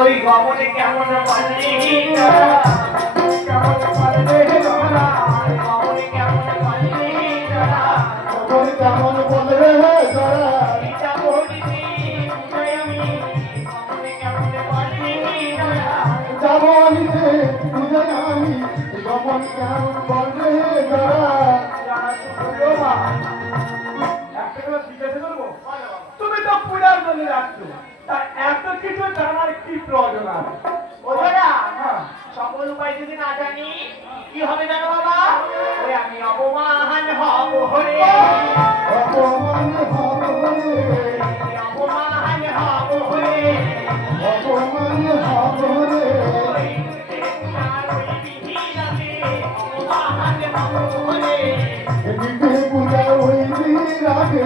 ওই গমনে কেমন বললি তোরা, কেমন বললে তোরা, গমনে কেমন বললি তোরা, কেমন বলবে তোরা এটা বলিনি বুঝাই আমি, গমনে কেমন বললি তোরা, যাব আনিতে বুঝে আমি গমন কেমন বলবে তোরা যারা শুনলো মা, একটা কথা জিজ্ঞাসা করবো, তুমি তো পূজার জন্য যাচ্ছ, তা এত কিছু জানার কি প্রয়োজন আছে? ওরা হ্যাঁ, সকল উপায় যদি না জানি কি হবে জানো বাবা? ওই আমি অপমান হব হরে, অপমান হবে অপমান হব হরে, অপমান হবে ওই আর ওই বিধিরাতে অপমান হব হরে। এদিকে পূজা হইবি রাগে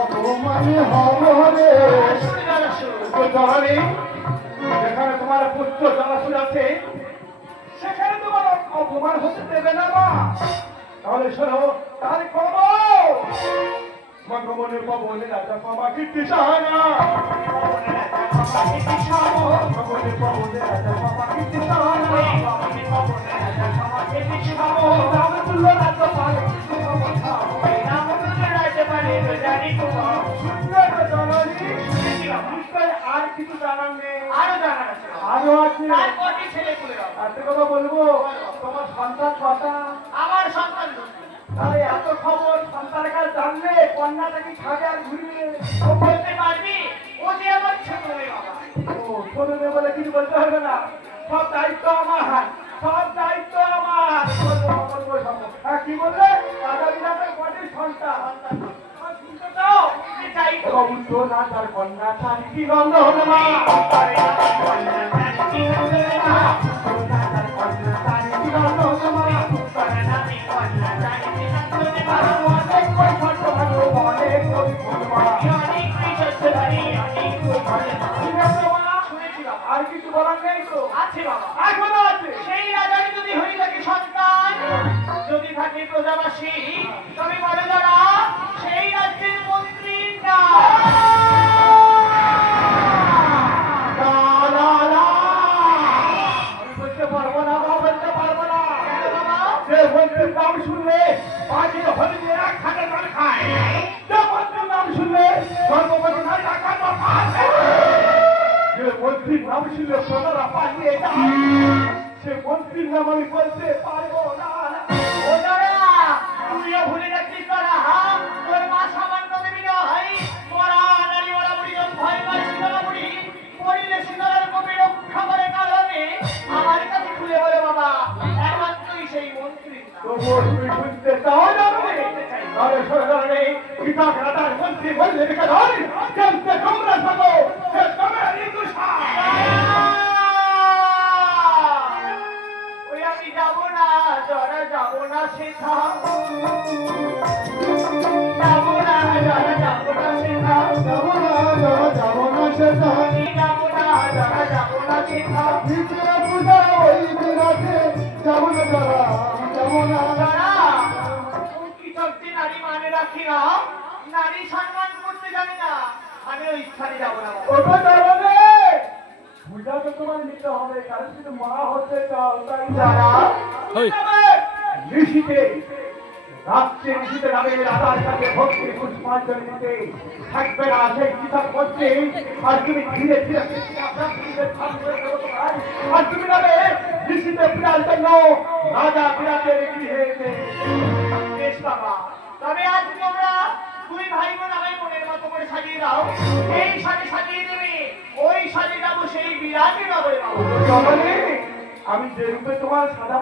অপমান হবে শুনে যারা শুরু তো জননী, যেখানে তোমার পুত্র জলাশয় আছে সেখানে তোমার অপমান হতে দেবে না মা। তাহলে শোনো, তাহলে করবো মঙ্গমনে পবনে রাজা পাবা কীর্তি সাহানা, মঙ্গমনে পবনে রাজা পাবা কীর্তি সাহানা, রামতুল্য রাজা পালে কীর্তি সমতা, সুন্দর জননী, নিশ্চয় আর কিছু জানার নেই? আরো জানার আছে আরো আছে। তার কটি ছেলে পুলে দাও। একটা কথা বলবো, তোমার সন্তান কথা, আমার সন্তান দুটি। তাহলে এত খবর সন্তানের কাছে জানলে কন্যাটা কি খাবে আর ঘুরবে? ও বলতে পারবি ও যে আমার ছোট মেয়ে বাবা। ও ছোট মেয়ে বলে কিছু বলতে হবে না, সব দায়িত্ব আমার, সব দায়িত্ব আমার। বলবো সব। হ্যাঁ, কি বললে? রাজা বিরাটের কটির সন্তান। আমার শুনতে দাও। যে চাই তো। বাবু তো না, তার কন্যা তার কি গন্ধ হলো মা? করে না কন্যা তার কি হলো মা? তার কন্যা তার কি গন্ধ হলো মা? করে না আমি কন্যা তার কি হলো মা? অনেক কৈফত ভালো, অনেক কৈফত মা। অনেক বিশ্বস্ত ধরি, অনেক ভালো মা। ঠিক আছে মা? শুনেছি বাবা। আর কিছু বলার নেই তো? আছে বাবা। এখনো আছে। সেই রাজার যদি হয়ে থাকে সন্তান, যদি থাকে প্রজাবাসী, তবে বলে যারা সেই রাজ্যের মন্ত্রীর নাম। না, না, না। আমি বলতে পারবো না মা, বলতে পারবো না। কেন বাবা? যে মন্ত্রীর নাম শুনলে বাজে হরিণে এক খাটে জল খায়, যে মন্ত্রীর নাম শুনলে সর্বপরি না টাকা না পায়, যে মন্ত্রীর নাম শুনলে সোনারা পালিয়ে যায়, সে মন্ত্রীর নাম আমি বলতে পারবো না। ও যারা, তুইও ভুলে যাচ্ছিস তারা, তোর মা সামান্য দেবী নয়, মরা নারী মরা বুড়ি যখন ভয় পায় শীতলা বুড়ি, মরিলে শীতলার কবি রক্ষা করে কারণে আমার কাছে খুলে বলে বাবা, একমাত্রই সেই মন্ত্রীর নাম। তবুও তুমি শুনতে চাও না? তাহলে সরকারে কৃষক রাজার মন্ত্রী বললে রেখে ধরে জানতে তোমরা থাকো, সে তোমার ইন্দুষা। ওই আমি যাব না, যারা যাব না সেথা, যাব না, যারা যাব না সেথা, যাব না যাব না সেটা যাব না, যারা যাব না সেথা, নিচে পূজা হইবি রাগে যাব না তারা যাব না যারা কৃষকটি নারী মানে রাখি না, নারী সম্মান করতে জানি না, আমি ওই স্থানে যাব না বাবা। ওটা যাবে, পূজা তো তোমার নিতে হবে, কারণ তুমি মা হতে চাও, তাই যারা ঋষিতে রাত্রে ঋষিতে নামে রাধার কাছে ভক্তি পুষ্পাঞ্জলি দিতে থাকবে না সেই কৃষক মন্ত্রী, আর তুমি ধীরে ধীরে আর তুমি নামে ঋষিতে বিরাজ জন্য রাজা বিরাটের গৃহে বেশ বাবা, তবে আজ তোমরা দুই ভাই বোন আমায় মনের মতো করে সাজিয়ে দাও, এই সাজে সাজিয়ে দেবে, ওই সাজে যাবো সেই বিরাটের নগরে বাবা। আমি যে রূপে তোমার সাদা